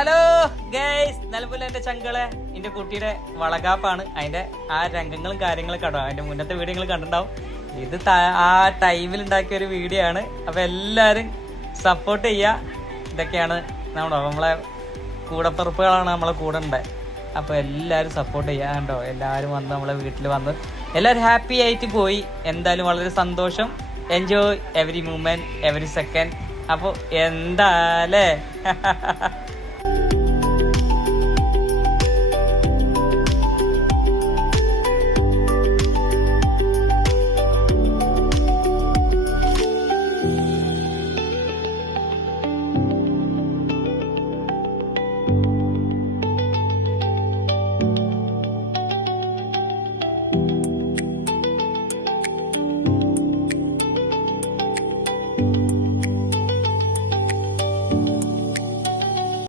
Hello guys, നിലവിൽ എന്റെ ചങ്കളെ എന്റെ കുട്ടിയുടെ വളകാപ്പാണ്. അതിന്റെ ആ രംഗങ്ങളും കാര്യങ്ങളൊക്കെ കണ്ടോ? അതിന്റെ മുന്നത്തെ വീഡിയോ കണ്ടിട്ടുണ്ടാവും. ഇത് ആ ടൈമിൽ ഉണ്ടാക്കിയ ഒരു വീഡിയോ ആണ്. അപ്പൊ എല്ലാരും സപ്പോർട്ട് ചെയ്യാ. ഇതൊക്കെയാണ് നമ്മളെ കൂടപ്പിറപ്പുകളാണ് നമ്മളെ കൂടെ ഉണ്ടായത്. അപ്പൊ എല്ലാരും സപ്പോർട്ട് ചെയ്യാ. കണ്ടോ, എല്ലാരും വന്ന് നമ്മളെ വീട്ടിൽ വന്ന് എല്ലാരും ഹാപ്പി ആയിട്ട് പോയി. എന്തായാലും വളരെ സന്തോഷം. Enjoy every moment, every second. അപ്പൊ എന്താ അല്ലേ?